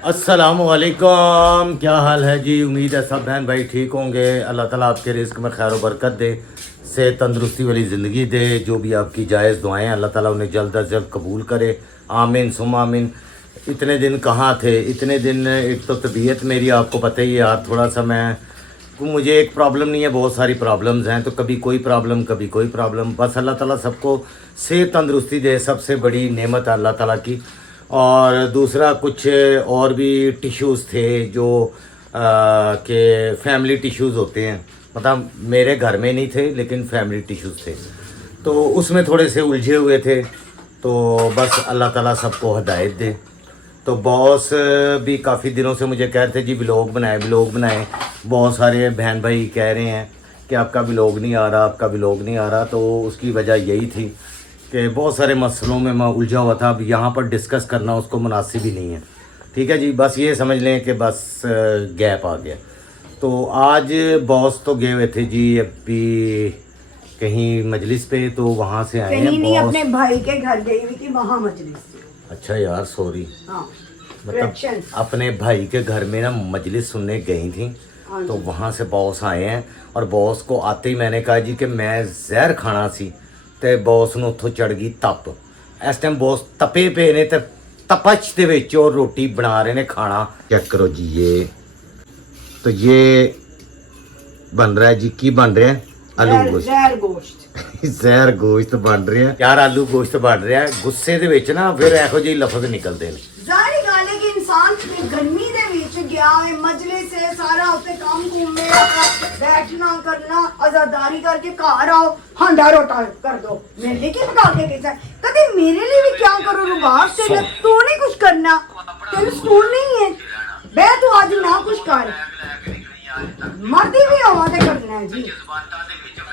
अस्सलामुअलैकुम, क्या हाल है जी। उम्मीद है सब बहन भाई ठीक होंगे। अल्लाह ताला आपके रिस्क में खैर बरकत दे, सेहत तंदुरुस्ती वाली ज़िंदगी दे। जो भी आपकी जायज़ दुआएं अल्लाह ताला उन्हें जल्द अज जल्द कबूल करे, आमीन सुम आमीन। इतने दिन कहाँ थे, इतने दिन एक तो तबीयत मेरी आपको पता ही है यार, थोड़ा सा मुझे एक प्रॉब्लम नहीं है, बहुत सारी प्रॉब्लम्स हैं। तो कभी कोई प्रॉब्लम कभी कोई प्रॉब्लम, बस अल्लाह ताला सबको सेहत तंदुरुस्ती दे, सबसे बड़ी नेमत है अल्लाह ताला की। और दूसरा कुछ और भी टिश्यूज़ थे जो के फैमिली टिश्यूज़ होते हैं, मतलब मेरे घर में नहीं थे लेकिन फैमिली टिश्यूज़ थे, तो उसमें थोड़े से उलझे हुए थे। तो बस अल्लाह ताला सबको हिदायत दे। तो बॉस भी काफ़ी दिनों से मुझे कह रहे थे जी व्लॉग बनाएं। बहुत सारे बहन भाई कह रहे हैं कि आपका व्लॉग नहीं आ रहा, आपका व्लॉग नहीं आ रहा। तो उसकी वजह यही थी कि बहुत सारे मसलों में मैं उलझा हुआ था। अब यहाँ पर डिस्कस करना उसको मुनासिब ही नहीं है, ठीक है जी। बस ये समझ लें कि बस गैप आ गया। तो आज बॉस तो गए हुए थे जी अभी कहीं मजलिस पे, तो वहाँ से आए हैं। नहीं, अपने भाई के घर गई हुई थी वहाँ मजलिस। अच्छा यार सॉरी, हाँ, मतलब अपने भाई के घर में ना मजलिस सुनने गई थी। हाँ, तो वहाँ से बॉस आए हैं और बॉस को आते ही मैंने कहा जी कि मैं जहर खाना सी, तो बॉस ਨੂੰ ਉੱਥੋਂ ਚੜ ਗਈ ਤਪ। ਇਸ ਟਾਈਮ ਬੌਸ ਤਪੇ ਪਏ ਨੇ ਤੇ ਤਪਸ਼ ਦੇ ਵਿੱਚ ਉਹ ਰੋਟੀ ਬਣਾ ਰਹੇ ਨੇ ਖਾਣਾ। ਚੈੱਕ ਕਰੋ जी ये, तो ये बन रहा है जी, की बन रहा है आलू गोश्त, ਜ਼ਹਿਰ ਗੋਸ਼ਤ ਜ਼ਹਿਰ ਗੋਸ਼ਤ ਬਣ ਰਿਹਾ ਯਾਰ, ਆਲੂ ਗੋਸ਼ਤ ਬਣ ਰਿਹਾ। ਗੁੱਸੇ ਦੇ ਵਿੱਚ ਨਾ ਫਿਰ ਇਹੋ ਜਿਹੇ ਲਫ਼ਜ਼ ਨਿਕਲਦੇ ਨੇ। ਜ਼ਾਹਿਰ ਗੱਲ ਹੈ ਕਿ ਇਨਸਾਨ ਗਰਮੀ ਦੇ ਵਿੱਚ ਗਿਆ ਹੈ ਮਜਲਿਸ ਹੈ, ਸਾਰਾ ਉੱਤੇ ਕੰਮ ਘੁੰਮੇ ਬੈਠਣਾ ਕਰਨਾ, ਆਜ਼ਾਦਾਰੀ ਕਰਕੇ ਘਰ आओ हांडा रोटा कर दो। मेरे लिए की पका के कैसा कभी मेरे लिए भी क्या करो रुबाब से, तू नहीं कुछ करना, तेरे स्कूल नहीं है बे, तू आज ना कुछ कर, मर्दी भी हवा ते करना है जी।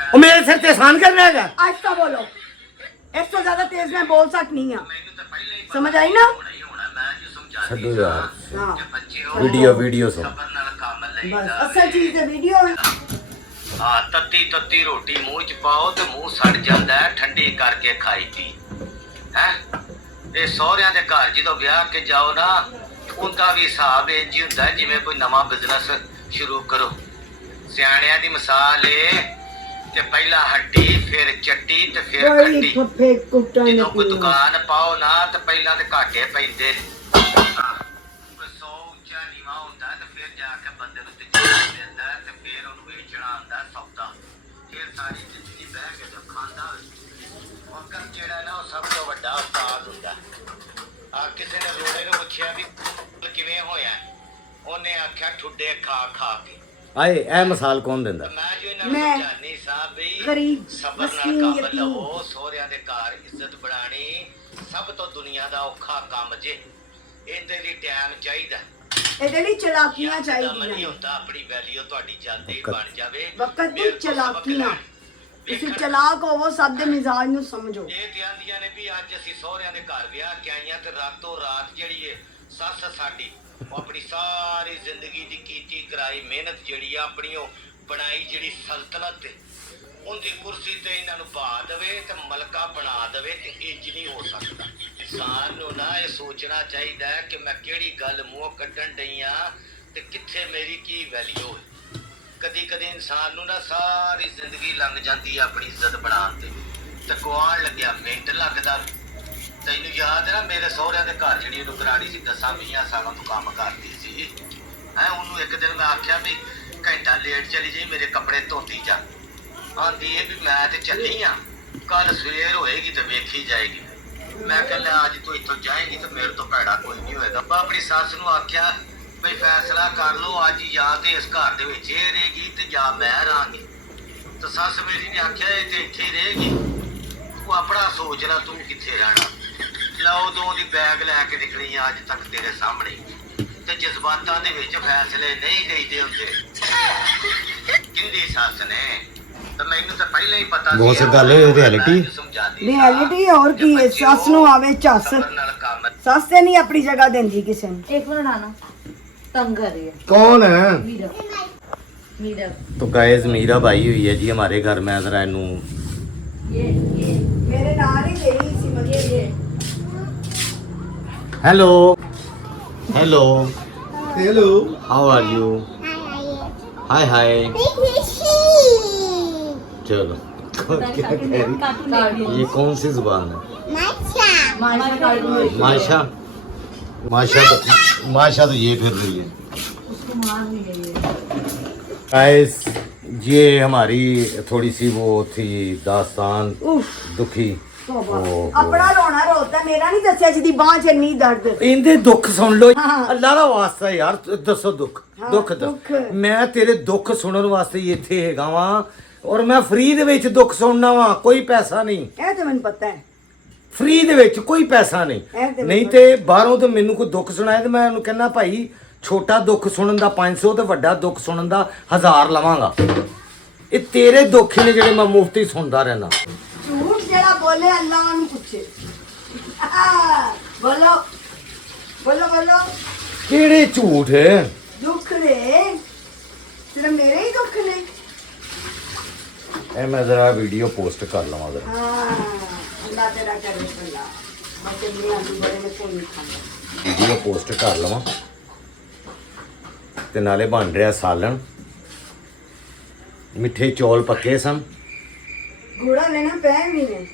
ਉਹ ਮੇਰੇ ਸਿਰ ਤੇ ਆਸਾਨ ਕਰਨਾ ਹੈਗਾ। आहिस्ता बोलो, इससे ज्यादा तेज मैं बोल सकती हूँ, समझ आई ना। ਛੱਡੋ ਯਾਰ, हाँ ਵੀਡੀਓ ਸੁਣ। बस असल चीज है वीडियो। हाँ, तत्ती रोटी मूँह च पाओ तो मूँह सड़ जाता है, ठंडी करके खाई पी है। ये सहुरियां दे घर जो ब्याह के जाओ ना, उनका भी हिसाब इंज ही हुंदा जिवें कोई नवा बिजनेस शुरू करो। सियाणियां दी मिसाल है ते पहला हड्डी फिर चट्टी ते फिर खट्टी। ਜਦੋਂ कोई दुकान पाओ ना तो पहला ते घाटे पैंदे ने, कोई 100 ਉੱਚਾ ਨੀਵਾਂ ਹੁੰਦਾ ਤੇ ਫਿਰ ਜਾ ਕੇ ਬੰਦੇ ਨੂੰ ਤੇ ਦਿੰਦਾ ਤੇ ਫਿਰ ਉਹਨੂੰ ਵੇਚਣਾ ਹੁੰਦਾ ਸੌਦਾ। ਫਿਰ ਸਾਰੀ ਜ਼ਿੰਦਗੀ ਬਹਿ ਕੇ ਤੇ ਖਾਂਦਾ ਵਕਤ ਜਿਹੜਾ ਨਾ ਉਹ ਸਭ ਤੋਂ ਵੱਡਾ ਉਸਤਾਦ ਹੁੰਦਾ। ਆ ਕਿਸੇ ਨੇ ਰੋੜੇ ਨੂੰ ਪੁੱਛਿਆ ਵੀ ਕਿਵੇਂ ਹੋਇਆ, ਉਹਨੇ ਆਖਿਆ ਠੁੱਡੇ ਖਾ ਖਾ ਕੇ। ਆਏ ਇਹ ਮਿਸਾਲ ਕੌਣ ਦਿੰਦਾ? ਮੈਂ ਜੋ ਇਹਨਾਂ ਨੂੰ ਸਮਝਾਨੀ ਸਾਹਿਬ ਵੀ गरीब ਸਬਰ ਨਾਲ मस्कीन ਕੰਮ यतीम ਲਵੋ। ਸਹੁਰਿਆਂ ਦੇ ਘਰ ਇੱਜ਼ਤ ਬਣਾਣੀ ਸਭ ਤੋਂ ਦੁਨੀਆ ਦਾ ਔਖਾ ਕੰਮ ਜੇ। ਇਹਦੇ ਲਈ ਟਾਈਮ ਚਾਹੀਦਾ, ਇਹਦੇ ਲਈ ਚਲਾਕੀਆਂ ਨਹੀਂ ਚਾਹੀਦੀਆਂ, ਹੁੰਦਾ ਆਪਣੀ ਵੈਲਿਊ ਤੁਹਾਡੀ ਜਲਦੀ ਬਣ ਜਾਵੇ। ਵਕਤ ਦੀ ਚਲਾਕੀਆਂ। ਤੁਸੀਂ ਚਲਾਕ ਹੋਵੋ, ਸਭ ਦੇ ਮਿਜ਼ਾਜ ਨੂੰ ਸਮਝੋ। ਇਹ ਤੇ ਆਂਦੀਆਂ ਨੇ ਵੀ ਅੱਜ ਅਸੀਂ ਸਹੁਰਿਆਂ ਦੇ ਘਰ ਵਿਆਹ ਕੇ ਆਈਆਂ ਤੇ ਰਾਤੋਂ ਰਾਤ ਜਿਹੜੀ ਏ ਸੱਸ ਸਾਡੀ ਉਹ ਆਪਣੀ ਸਾਰੀ ਜ਼ਿੰਦਗੀ ਦੀ ਕੀਤੀ ਕਰਾਈ ਮਿਹਨਤ ਜਿਹੜੀ ਆ ਆਪਣੀ ਉਹ ਬਣਾਈ ਜਿਹੜੀ ਸਲਤਨਤ ਤੇ ਉਹਦੀ ਕੁਰਸੀ ਤੇ ਇਹਨਾਂ ਨੂੰ ਪਾ ਦੇਵੇ ਤੇ ਮਲਕਾ ਬਣਾ ਦੇਵੇ, ਤੇ ਇੰਜ ਨਹੀਂ ਹੋ ਸਕਦਾ। ਇਨਸਾਨ ਨੂੰ ਨਾ ਇਹ ਸੋਚਣਾ ਚਾਹੀਦਾ ਹੈ ਕਿ ਮੈਂ ਕਿਹੜੀ ਗੱਲ ਮੂੰਹ ਕੱਢਣ ਡਈ ਆ ਤੇ ਕਿੱਥੇ ਮੇਰੀ ਕੀ ਵੈਲਿਊ ਹੈ। ਕਦੀ ਕਦੀ ਇਨਸਾਨ ਨੂੰ ਨਾ ਸਾਰੀ ਜ਼ਿੰਦਗੀ ਲੰਘ ਜਾਂਦੀ ਹੈ ਆਪਣੀ ਇੱਜ਼ਤ ਬਣਾਉਣ ਤੇ ਗੁਆਉਣ ਲੱਗਿਆ ਮਿੰਟ ਲੱਗਦਾ। ਤੈਨੂੰ ਯਾਦ ਹੈ ਨਾ ਮੇਰੇ ਸਹੁਰਿਆਂ ਦੇ ਘਰ ਜਿਹੜੀ ਉਹਨੂੰ ਕਰਾਣੀ ਸੀ 10-20 ਸਾਲਾਂ ਤੋਂ ਕੰਮ ਕਰਦੀ ਸੀ ਹੈ। ਉਹਨੂੰ ਇੱਕ ਦਿਨ ਮੈਂ ਆਖਿਆ ਵੀ ਘੰਟਾ ਲੇਟ ਚਲੀ ਜਾਈ, ਮੇਰੇ ਕੱਪੜੇ ਧੋਤੀ ਜਾ। ਆਂਦੀ ਇਹ ਵੀ ਮੈਂ ਤੇ ਚੱਲੀ ਆ, ਕੱਲ ਸਵੇਰ ਹੋਏਗੀ ਤੇ ਵੇਖੀ ਜਾਏਗੀ। ਮੈਂ ਕਹਿੰਦਾ ਅੱਜ ਤੂੰ ਇੱਥੋਂ ਜਾਏਗੀ ਤੇ ਮੇਰੇ ਤੋਂ ਭੈੜਾ ਕੋਈ ਨਹੀਂ ਹੋਏਗਾ। ਮੈਂ ਆਪਣੀ ਸੱਸ ਨੂੰ ਆਖਿਆ ਬਈ ਫੈਸਲਾ ਕਰ ਲਓ ਅੱਜ, ਜਾਂ ਤੇ ਇਸ ਘਰ ਦੇ ਵਿੱਚ ਇਹ ਰਹੇਗੀ ਤੇ ਜਾਂ ਮੈਂ ਰਹਾਂਗੀ। ਤੇ ਸੱਸ ਮੇਰੀ ਨੇ ਆਖਿਆ ਇਹ ਤੇ ਇੱਥੇ ਹੀ ਰਹੇਗੀ, ਤੂੰ ਆਪਣਾ ਸੋਚ ਲੈ ਤੂੰ ਕਿੱਥੇ ਰਹਿਣਾ। ਲਓ ਦੋ ਦੀ ਬੈਗ ਲੈ ਕੇ ਨਿਕਲੀ ਆ ਅੱਜ ਤੱਕ ਤੇਰੇ ਸਾਹਮਣੇ, ਤੇ ਜਜ਼ਬਾਤਾਂ ਦੇ ਵਿੱਚ ਫੈਸਲੇ ਨਹੀਂ ਲਈਦੇ ਹੁੰਦੇ। ਕਿੰਦੀ ਸੱਸ ਨੇ ਤੇ ਮੈਨੂੰ ਤਾਂ ਪਹਿਲਾਂ ਹੀ ਪਤਾ ਸੀ ਬਹੁਤ ਗੱਲ ਹੈ ਰਿਐਲਿਟੀ ਰਿਐਲਿਟੀ ਹੋਰ ਕੀ ਹੈ। ਸੱਸ ਨੂੰ ਆਵੇ ਝੱਸ, ਸੱਸ ਤੇ ਨਹੀਂ ਆਪਣੀ ਜਗ੍ਹਾ ਦਿੰਦੀ ਕਿਸੇ ਨੂੰ। एक मिनट आना, तंग कर रही है कौन है? मीरा मीरा तो गाइस मीरा भाई हुई है जी हमारे घर में। जरा इनू ये ਮੇਰੇ ਨਾਲ ਹੀ ਗਈ ਸੀ ये ਮਜੇ। Hello hello Hello. How are you hi hi चलो क्या कह रही? ये कौन सी जुबान है? माशा माशा तो ये फिर रही है। गाइस ये हमारी थोड़ी सी वो थी दास्तान दुखी अपना रोना रोता मेरा नहीं दसिया जिदी बांह च इन्नी दर्द इंदे दुख सुन लो हाँ। अल्लाह ਦਾ ਵਾਸਤਾ ਯਾਰ ਦੱਸੋ ਦੁੱਖ हाँ, ਦੁੱਖ दुख। ਮੈਂ ਤੇਰੇ ਦੁੱਖ ਸੁਣਨ ਵਾਸਤੇ ਹੀ ਇੱਥੇ ਹੈਗਾ ਵਾਂ ਔਰ ਮੈਂ ਫ੍ਰੀ ਦੇ ਵਿੱਚ ਦੁੱਖ ਸੁਣਨਾ ਵਾਂ ਕੋਈ ਪੈਸਾ ਨਹੀਂ ਇਹ ਤੇ ਮੈਨੂੰ ਪਤਾ ਹੈ ਫ੍ਰੀ ਦੇ ਵਿੱਚ ਕੋਈ ਪੈਸਾ ਇਹ ਤੇ ਨਹੀਂ ਮੈਨੂੰ ਨਹੀਂ ਤੇ ਬਾਹਰੋਂ ਤੇ ਮੈਨੂੰ ਕੋਈ ਦੁੱਖ ਸੁਣਾਏ ਤੇ ਮੈਂ ਉਹਨੂੰ ਕਹਿੰਦਾ ਭਾਈ ਛੋਟਾ ਦੁੱਖ ਸੁਣਨ ਦਾ 500 ਤੇ ਵੱਡਾ ਦੁੱਖ ਸੁਣਨ ਦਾ 1000 ਲਵਾਂਗਾ ਇਹ ਤੇਰੇ ਦੁੱਖ ਨੇ ਜਿਹੜੇ ਮੈਂ ਮੁਫਤੀ ਸੁਣਦਾ ਰਹਿਣਾ ਝੂਠ ਜਿਹੜਾ ਬੋਲੇ ਅੱਲਾਹ ਨੂੰ ਪੁੱਛੇ ਬੋਲੋ ਬੋਲੋ ਬੋਲੋ ਕਿਹੜੇ ਝੂਠ ਦੁੱਖ ਨੇ ਸਿਰਫ ਮੇਰੇ ਹੀ ਦੁੱਖ ਨੇ ਇਹ ਮੈਂ ਜ਼ਰਾ ਵੀਡੀਓ ਪੋਸਟ ਕਰ ਲਵਾਂ ਜ਼ਰਾ ਹਾਂ ਅੱਲਾਹ ਤੇਰਾ ਕਰੇ ਅੱਲਾਹ ਮੈਂ ਤੇ ਨਹੀਂ ਆਂਦੀ ਬੜੇ ਨੇ ਕੋਈ ਨਹੀਂ ਖਾਂਦਾ ਵੀਡੀਓ ਪੋਸਟ ਕਰ ਲਵਾਂ ਤੇ ਨਾਲੇ ਬਣ ਰਿਹਾ ਸਾਲਣ ਮਿੱਠੇ ਚੌਲ ਪੱਕੇ ਸਨ ਗੂੜਾ ਲੈਣਾ ਪੈ ਵੀ ਨੇ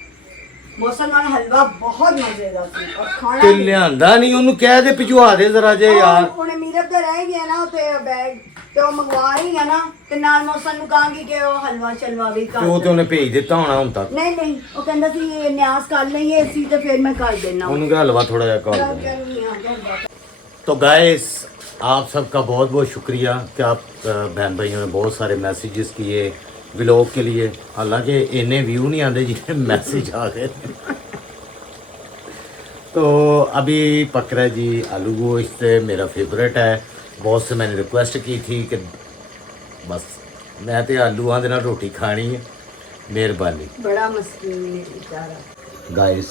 ਮੁਸਲਮਾਨ ਹਲਵਾ ਬਹੁਤ ਮਜ਼ੇ ਦਾ ਸੀ ਔਰ ਖਾਣਾ ਤੇ ਵੀ। ਲਿਆਂਦਾ ਨਹੀਂ ਉਹਨੂੰ ਕਹਿ ਦੇ ਭਿਜਵਾ ਦੇ ਜ਼ਰਾ ਜੇ ਯਾਰ ਉਹਨੇ ਮੀਰਬ ਤੇ ਰਹਿ ਗਿਆ ਨਾ ਤੇ ਬੈਗ ਤੇ ਉਹ ਮੰਗਵਾ ਰਹੀ ਹੈ ਨਾ ਤੇ ਨਾਲ ਮੌਸਮ ਨੂੰ ਕਹਾਂਗੀ ਕਿ ਉਹ ਹਲਵਾ ਚਲਵਾ ਵੀ ਕਰ ਤੇ ਉਹ ਤੇ ਉਹਨੇ ਭੇਜ ਦਿੱਤਾ ਹੋਣਾ ਹੁਣ ਤੱਕ ਨਹੀਂ ਨਹੀਂ ਉਹ ਕਹਿੰਦਾ ਸੀ ਇਹ ਨਿਆਜ਼ ਕਰ ਲਈਏ ਸੀ ਤੇ ਫਿਰ मैं कर देना ਉਹਨੂੰ ਕਿਹਾ ਹਲਵਾ ਥੋੜਾ ਜਿਹਾ ਕਰ ਦੇ तो गाइस आप सबका बहुत बहुत शुक्रिया कि आप बहन भाइयों ने बहुत सारे मैसेजेस किए व्लॉग के लिए हालांकि इन्ने व्यू नहीं आते जितने मैसेज आ गए तो अभी पक रहा है जी आलू गोश्त मेरा फेवरेट है बहुत से मैंने रिक्वेस्ट की थी कि बस मैं तो आलूआं दे नाल रोटी खानी है मेहरबानी बड़ा मस्कीन है बेचारा गाइस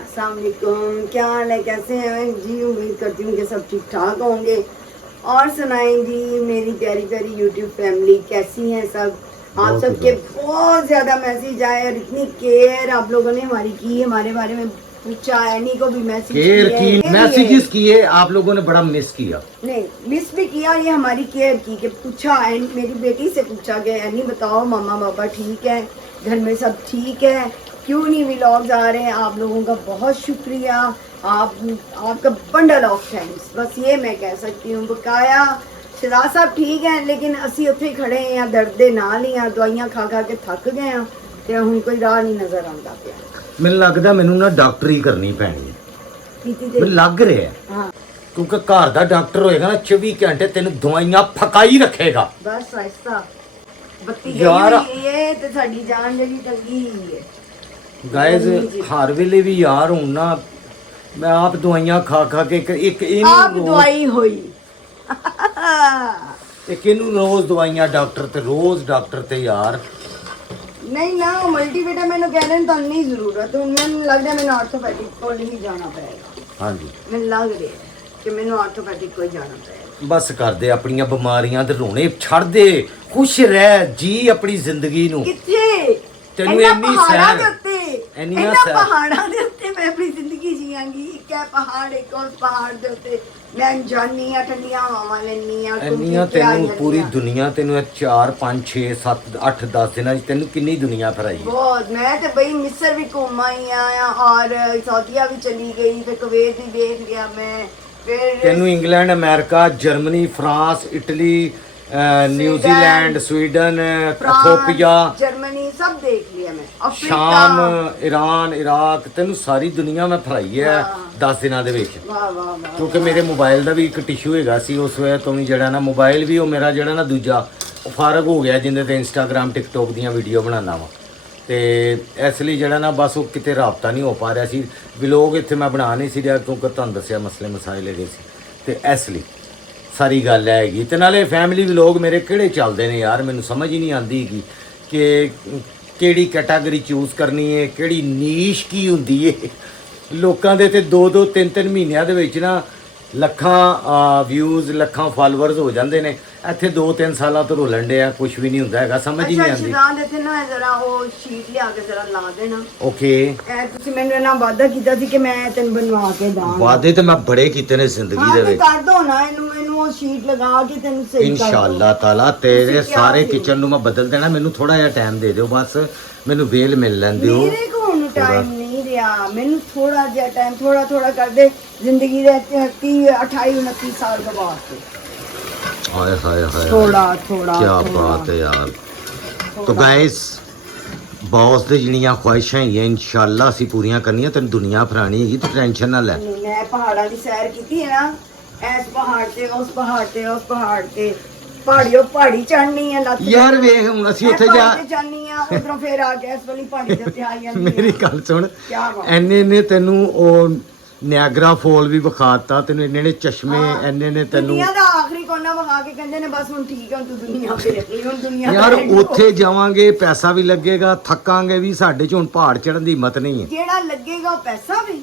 अस्सलाम वालेकुम क्या हाल है कैसे हैं जी उम्मीद करती हूँ कि सब ठीक ठाक होंगे और सुनाएं जी मेरी प्यारी प्यारी यूट्यूब फैमिली कैसी हैं सब आप बहुत सबके बहुत ज़्यादा मैसेज आए और इतनी केयर आप लोगों ने हमारी की हमारे बारे में पूछा एनी को भी मैसेज केयर की मैसेजेस किए आप लोगों ने बड़ा मिस किया नहीं मिस भी किया ये हमारी केयर की कि पूछा एंड मेरी बेटी से पूछा गया एनी बताओ मामा पापा ठीक है घर में सब ठीक है क्यों नहीं व्लॉग्स आ रहे हैं आप लोगों का बहुत शुक्रिया आपका बंडल ऑफ थैंक्स बस ये मैं कह सकती हूँ बकाया शराज साहब ठीक है लेकिन असी उत्थे खड़े हैं दर्द दे नाल ही दवाइयां खा खा के थक गए हैं ते हुण कोई राह नहीं नजर आंदा पिया ਮੈਨੂੰ ਲੱਗਦਾ ਮੈਨੂੰ ਨਾ ਡਾਕਟਰੀ ਕਰਨੀ ਪੈਣੀ ਹੈ कीती ਮੈਨੂੰ दे ਲੱਗ ਰਿਹਾ ਹੈ हाँ ਕਿਉਂਕਿ ਘਰ ਦਾ ਡਾਕਟਰ ਹੋਏਗਾ ਨਾ 24 ਘੰਟੇ ਤੈਨੂੰ ਦਵਾਈਆਂ ਫਕਾਈ ਰੱਖੇਗਾ बस ऐसा बत्ती यार- गई हुई है ते साडी जान जड़ी तंगी हुई है ਗਾਇਜ਼ जी। ਹਰ ਵੇਲੇ ਵੀ ਯਾਰ ਹੁਣ ਨਾ ਮੈਂ ਆਪ ਦਵਾਈਆਂ ਖਾ ਖਾ ਕੇ ਇੱਕ ਇਹਨੂੰ आप ਰੋਜ਼- दवाई हुई ਇੱਕ ਇਹਨੂੰ ਰੋਜ਼ ਦਵਾਈਆਂ ਡਾਕਟਰ ਤੇ ਰੋਜ਼ ਡਾਕਟਰ ਤੇ ਯਾਰ नहीं ना मल्टीविटामिन मैंने कहने तो नहीं जरूरत है मैंने लग रहा है मैंने ऑर्थोपेडिक को ही जाना पड़ेगा ਹਾਂਜੀ मैंने लग रहा है कि मैंने ऑर्थोपेडिक को ही जाना पड़ेगा ਬਸ ਕਰਦੇ ਆਪਣੀਆਂ ਬਿਮਾਰੀਆਂ ਦੇ ਰੋਣੇ ਛੱਡ ਦੇ ਖੁਸ਼ ਰਹਿ ਜੀ ਆਪਣੀ ਜ਼ਿੰਦਗੀ ਨੂੰ किथे ਤੈਨੂੰ इन्ना ਇੰਨੀ पहाड़ां ਸੈਰ दे उत्ते ਇੰਨੀਆਂ इन्ना ਸੈਰ पहाड़ां दे उत्ते मैं अपनी जिंदगी जियांगी एक है पहाड़ एक और पहाड़ दे उत्ते मैं जानी आ ठंडियां हवावां लेनी आ ਇੰਨੀਆਂ ਤੈਨੂੰ ਪੂਰੀ ਦੁਨੀਆ ਤੈਨੂੰ 4 5 6 7 8 10 ਦਿਨਾਂ ਚ ਤੈਨੂੰ ਕਿੰਨੀ ਦੁਨੀਆ ਫਰਾਈ बहुत मैं तो भाई मिस्र भी घूम आई आया और सऊदीया भी चली गई फिर कुवैत भी देख लिया मैं फिर ਤੈਨੂੰ England America Germany France Italy New Zealand Sweden Ethiopia Germany सब देख लिया मैं शाम अफ्रीका ईरान इराक ਤੈਨੂੰ ਸਾਰੀ ਦੁਨੀਆ ਮੈਂ ਫਰਾਈ ਹੈ 10 ਦਿਨਾਂ ਦੇ ਵਿੱਚ वाह वाह वाह ਕਿਉਂਕਿ ਮੇਰੇ ਮੋਬਾਈਲ ਦਾ ਵੀ ਇੱਕ ਟਿਸ਼ੂ ਹੈਗਾ ਸੀ ਉਸ ਵੇਲੇ ਤੋਂ ਵੀ ਜਿਹੜਾ ਨਾ ਮੋਬਾਈਲ ਵੀ ਉਹ ਮੇਰਾ ਜਿਹੜਾ ਨਾ ਦੂਜਾ ਉਹ ਫਾਰਗ ਹੋ ਗਿਆ ਜਿੰਦੇ ਤੇ ਇੰਸਟਾਗ੍ਰam ਟਿਕਟੋਕ ਦੀਆਂ ਵੀਡੀਓ ਬਣਾਉਣਾ ਵਾ ਤੇ ਇਸ ਲਈ ਜਿਹੜਾ ਨਾ ਬਸ ਉਹ ਕਿਤੇ ਰਾਬਤਾ ਨਹੀਂ ਹੋ ਪਾ ਰਿਹਾ ਸੀ ਵਲੌਗ ਇੱਥੇ ਮੈਂ ਬਣਾ ਨਹੀਂ ਸੀ ਰਿਹਾ ਕਿਉਂਕਿ ਤੁਹਾਨੂੰ ਦੱਸਿਆ ਮਸਲੇ ਮਸਾਇਲ ਹੈਗੇ ਸੀ ਤੇ ਇਸ ਲਈ ਸਾਰੀ ਗੱਲ ਹੈਗੀ ਤੇ ਨਾਲੇ ਫੈਮਿਲੀ ਵਲੌਗ ਮੇਰੇ ਕਿਹੜੇ ਚੱਲਦੇ ਨੇ ਯਾਰ ਮੈਨੂੰ ਸਮਝ ਹੀ ਨਹੀਂ ਆਉਂਦੀ ਹੈਗੀ ਕਿ ਕਿਹੜੀ ਕੈਟਾਗਰੀ ਚੂਜ਼ ਕਰਨੀ ਹੈ ਕਿਹੜੀ ਨੀਸ਼ ਕੀ ਹੁੰਦੀ ਹੈ ਲੋਕਾਂ ਦੇ ਤੇ 2-2 3-3 ਮਹੀਨਿਆਂ ਦੇ ਵਿੱਚ ਨਾ ਲੱਖਾਂ ਵਿਊਜ਼ ਲੱਖਾਂ ਫਾਲੋਅਰਸ ਹੋ ਜਾਂਦੇ ਨੇ। ਇੱਥੇ 2-3 ਸਾਲਾਂ ਤੋਂ ਰੋਲਣ ਡਿਆ, ਕੁਝ ਵੀ ਨਹੀਂ ਹੁੰਦਾ ਹੈਗਾ, ਸਮਝ ਹੀ ਨਹੀਂ ਅੱਛਾ ਆਉਂਦੀ। ਸ਼ਿਦਾਨ ਇੱਥੇ ਨਾ ਜਰਾ ਉਹ ਸ਼ੀਟ ਲਿਆ ਕੇ ਜਰਾ ਲਾ ਦੇਣਾ। ਓਕੇ, ਇਹ ਤੁਸੀਂ ਮੈਨੂੰ ਇਹਨਾਂ ਵਾਅਦਾ ਕੀਤਾ ਸੀ ਕਿ ਮੈਂ ਤੈਨੂੰ ਬਣਵਾ ਕੇ ਦਾਂ। ਵਾਅਦੇ ਤੇ ਮੈਂ ਬੜੇ ਕੀਤੇ ਨੇ ਜ਼ਿੰਦਗੀ ਦੇ ਹਾਂ ਤੇ ਵਿੱਚ। ਕਰ ਦੋ ਨਾ ਇਹਨੂੰ ਉਹ ਸ਼ੀਟ ਲਗਾ ਕੇ ਤੈਨੂੰ ਸਹੀ ਕਰ ਦੋ। ਇਨਸ਼ਾਅੱਲਾ ਤਾਲਾ ਤੇਰੇ ਤੁਸੀਂ ਕਿਹਾ ਸਾਰੇ ਸੀ। ਕਿਚਨ ਨੂੰ ਮੈਂ ਬਦਲ ਦੇਣਾ। ਮੈਨੂੰ ਥੋੜਾ ਜਿਹਾ ਟਾਈਮ ਦੇ ਦਿਓ, ਬਸ ਮੈਨੂੰ ਵੇਲ ਮਿਲ ਲੈਣ ਦਿਓ। ਮੇਰੇ ਕੋਲ ਟਾਈਮ ਨਹੀਂ ਰਿਹਾ, ਮੈਨੂੰ ਥੋੜਾ ਜਿਹਾ ਟਾਈਮ ਥੋੜਾ ਕਰਦੇ ਜ਼ਿੰਦਗੀ ਦੇ 28-29 ਸਾਲ ਗਵਾ ਕੇ। ਹਾਏ ਹਾਏ ਹਾਏ, ਥੋੜਾ ਕੀ ਬਾਤ ਹੈ ਯਾਰ। ਤੋ ਗਾਇਸ ਬੌਸ ਦੇ ਜਿਹੜੀਆਂ ਖੁਆਇਸ਼ਾਂ ਹੈਗੀਆਂ ਇਨਸ਼ਾਅੱਲਾ ਅਸੀਂ ਪੂਰੀਆਂ ਕਰਨੀਆਂ। ਤੈਨੂੰ ਦੁਨੀਆ ਫਰਾਣੀ ਹੈਗੀ, ਤੂੰ ਟੈਨਸ਼ਨ ਨਾ ਲੈ। ਮੈਂ ਪਹਾੜਾਂ ਦੀ ਸੈਰ ਕੀਤੀ ਹੈ ਨਾ, ਇਸ ਪਹਾੜ ਤੇ ਉਸ ਪਹਾੜ ਤੇ ਉਸ ਪਹਾੜ ਤੇ ਪਹਾੜੀ ਚੜ੍ਹਨੀ ਹੈ ਲੱਤ ਯਾਰ ਵੇਖ ਹੁਣ ਅਸੀਂ ਉੱਥੇ ਜਾ ਜਾਨੀ ਆ, ਉਧਰੋਂ ਫੇਰ ਆ ਕੇ ਇਸ ਵਾਲੀ ਪਹਾੜੀ ਦੇ ਉੱਤੇ ਆ ਜਾਂਦੀ ਮੇਰੀ ਗੱਲ ਸੁਣ, ਕਿਆ ਬਾਤ। ਐਨੇ ਨੇ ਤੈਨੂੰ ਉਹ ਨਿਆਗਰਾ ਫੋਲ ਵੀ ਵਿਖਾਤਾ, ਤੈਨੂੰ ਇੰਨੇ ਨੇ ਚਸ਼ਮੇ ਐਨੇ ਨੇ ਤੈਨੂੰ। ਦੁਨੀਆ ਦਾ ਆਖਰੀ ਕੋਨਾ ਵਿਖਾ ਕੇ ਕਹਿੰਦੇ ਨੇ ਬਸ ਹੁਣ ਠੀਕ ਹੈ, ਤੂੰ ਦੁਨੀਆ ਫੇਰ ਹੁਣ ਦੁਨੀਆ ਯਾਰ ਦਾ ਉੱਥੇ ਜਾਵਾਂਗੇ ਪੈਸਾ ਵੀ ਲੱਗੇਗਾ, ਥੱਕਾਂਗੇ ਵੀ, ਸਾਡੇ ਚ ਹੁਣ ਪਹਾੜ ਚੜਨ ਦੀ ਹਿੰਮਤ ਨਹੀਂ ਹੈ। ਜਿਹੜਾ ਲੱਗੇਗਾ ਉਹ ਪੈਸਾ ਵੀ।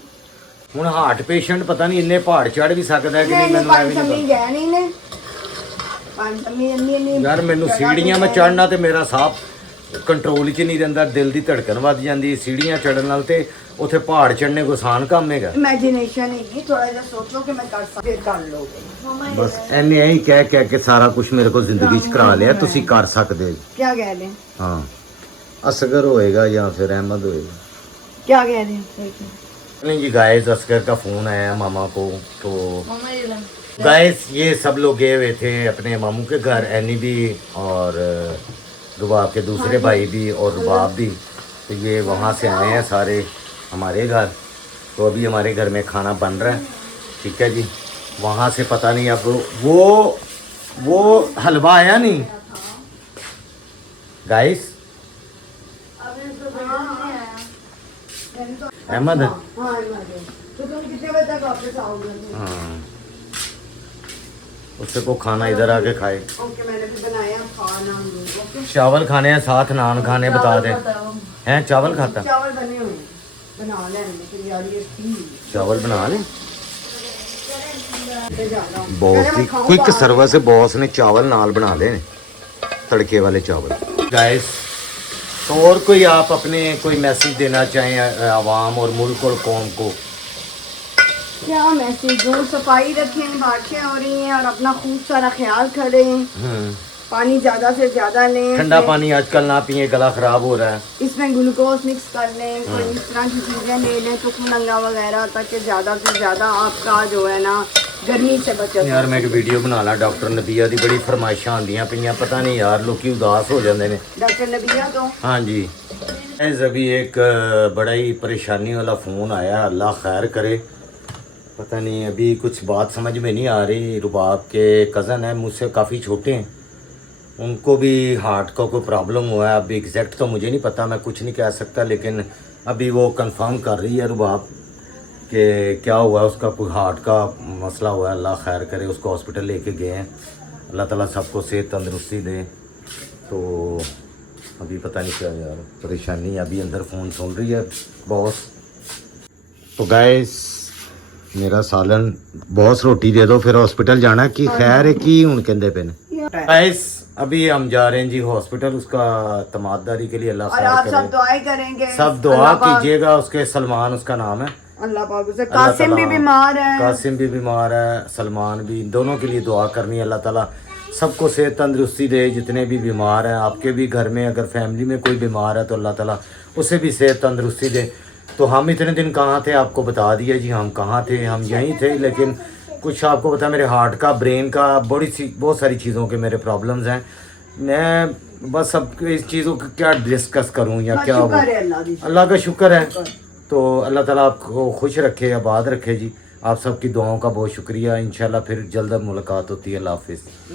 ਹੁਣ ਹਾਰਟ ਪੇਸ਼ੈਂਟ ਪਤਾ ਨਹੀਂ ਇੰਨੇ ਪਹਾੜ ਚੜ ਵੀ ਸਕਦਾ ਕਿ ਨਹੀਂ, ਮੈਨੂੰ ਐਵੇਂ ਪੰਜ ਨਹੀਂ ਸਮੀ ਗਏ ਨਹੀਂ ਨੇ, ਪੰਜ ਸਮੀ ਇੰਨੀ ਯਾਰ ਮੈਨੂੰ ਸੀੜੀਆਂ ਮੈਂ ਚੜਨਾ ਤੇ ਮੇਰਾ ਸਾਹ ਕੰਟਰੋਲ 'ਚ ਨਹੀਂ ਰਹਿੰਦਾ, ਦਿਲ ਦੀ ਧੜਕਨ ਵੱਧ ਜਾਂਦੀ ਸੀੜੀਆਂ ਚੜਨ ਨਾਲ। ਤੇ ਉੱਥੇ ਪਹਾੜ ਚੜਨੇ ਕੋਈ ਆਸਾਨ ਕੰਮ ਹੈਗਾ? ਇਮੇਜਿਨੇਸ਼ਨ ਹੈਗੀ, ਥੋੜਾ ਜਿਹਾ ਸੋਚੋ ਕਿ ਮੈਂ ਕਰ ਸਕਦਾ, ਫਿਰ ਕਰ ਲੋਗੇ। ਬਸ ਐਨੇ ਐਂ ਹੀ ਕਹਿ ਕੇ ਸਾਰਾ ਕੁਝ ਮੇਰੇ ਕੋਲ ਜ਼ਿੰਦਗੀ 'ਚ ਕਰਾ ਲਿਆ। ਤੁਸੀਂ ਕਰ ਸਕਦੇ ਕੀ ਕਹਿ ਰਹੇ ਹਾਂ, ਅਸਗਰ ਹੋਏਗਾ ਜਾਂ ਫਿਰ अहमद होएगा। ਕੀ ਕਹਿ ਰਹੇ नहीं जी गाइस, असगर का फ़ोन आया मामा को। तो मम्मा ये ला। गाइस ये सब लोग गए हुए थे अपने मामू के घर, एनी भी और रुबाब के दूसरे भाई भी और रुबाब भी। तो ये वहाँ से आए हैं सारे हमारे घर। तो अभी हमारे घर में खाना बन रहा है, ठीक है जी। वहाँ से पता नहीं अब वो हलवा आया नहीं गाइस। अहमद हाँ तो तुम कितने बजे तक वापस आओगे? हाँ, उससे को खाना इधर आके खाए। ओके मैंने भी बनाया खाना। ओके चावल खाने हैं, साथ नान खाने, बता दे हैं चावल खाता? चावल बने हुए हैं, बना लेंगे फिर यार ये चावल बना ले। जा रहा हूँ। बॉस पहले की मैं खाऊं क्विक बाहर। सर्विस से बॉस ने चावल नाल बना ले, तड़के वाले चावल। गाइस तो और कोई आप अपने कोई मैसेज देना चाहें आवाम और मुल्क और कौम को? क्या मैसेज दूँ? सफाई रखें, बारिशें हो रही हैं और अपना खूब सारा ख्याल करें, पानी ज़्यादा से ज़्यादा लें। ठंडा पानी आजकल ना पिए, गला खराब हो रहा है। इसमें ग्लूकोज मिक्स कर लें, कोई इस तरह की चीज़ें ले लें, तुकमलंगा वगैरह, ताकि ज़्यादा से ज़्यादा आपका जो है ना गर्मी से बचा। यार मैं एक वीडियो बना ला, डॉक्टर नबिया दी बड़ी फरमाइशां आंदियां पईयां, पता नहीं यार लोग उदास हो जाते हैं। डॉक्टर नबिया तो हाँ जी। अभी एक बड़ा ही परेशानी वाला फ़ोन आया, अल्लाह खैर करे। पता नहीं अभी कुछ बात समझ में नहीं आ रही। रुबाब के कज़न है, मुझसे काफ़ी छोटे हैं, उनको भी हार्ट का कोई प्रॉब्लम हुआ है। अभी एग्जैक्ट तो मुझे नहीं पता, मैं कुछ नहीं कह सकता, लेकिन अभी वो कंफर्म कर रही है रुबाब कि क्या हुआ है, उसका कोई हार्ट का मसला हुआ है। अल्लाह खैर करे, उसको हॉस्पिटल लेके गए हैं। अल्लाह ताला सबको सेहत तंदरुस्ती दे। तो अभी पता नहीं क्या यार परेशानी, अभी अंदर फ़ोन सुन रही है बॉस। तो गाइस मेरा सालन बॉस रोटी दे दो, फिर हॉस्पिटल जाना कि खैर है कि हूँ कहते पे ने। गाइस अभी हम जा रहे हैं जी हॉस्पिटल, उसका तमाददारी के लिए। अल्लाह और खैर आप सब करे, दुआएं करेंगे, सब दुआ कीजिएगा। उसके सलमान उसका नाम है, अल्लाह पाक उसे। अल्लाह कासिम भी ताला- बीमार है, कासिम भी बीमार है, सलमान भी, इन दोनों के लिए दुआ करनी है। अल्लाह ताला सबको सेहत तंदरुस्ती दे, जितने भी बीमार हैं। आपके भी घर में अगर फैमिली में कोई बीमार है तो अल्लाह ताला उसे भी सेहत तंदरुस्ती दे। तो हम इतने दिन कहाँ थे आपको बता दिया जी, हम कहाँ थे, हम यहीं थे। लेकिन कुछ आपको पता, मेरे हार्ट का, ब्रेन का, बहुत सारी चीज़ों के मेरे प्रॉब्लम्स हैं। मैं बस अब इस चीज़ों को क्या डिस्कस करूं या क्या हो। शुक्र है अल्लाह दी। अल्लाह का शुक्र है। तो अल्लाह ताला आपको खुश रखे, आबाद रखे जी। आप सबकी दुआओं का बहुत शुक्रिया। इंशाल्लाह फिर जल्द मुलाकात होती है। अल्लाह हाफिज़।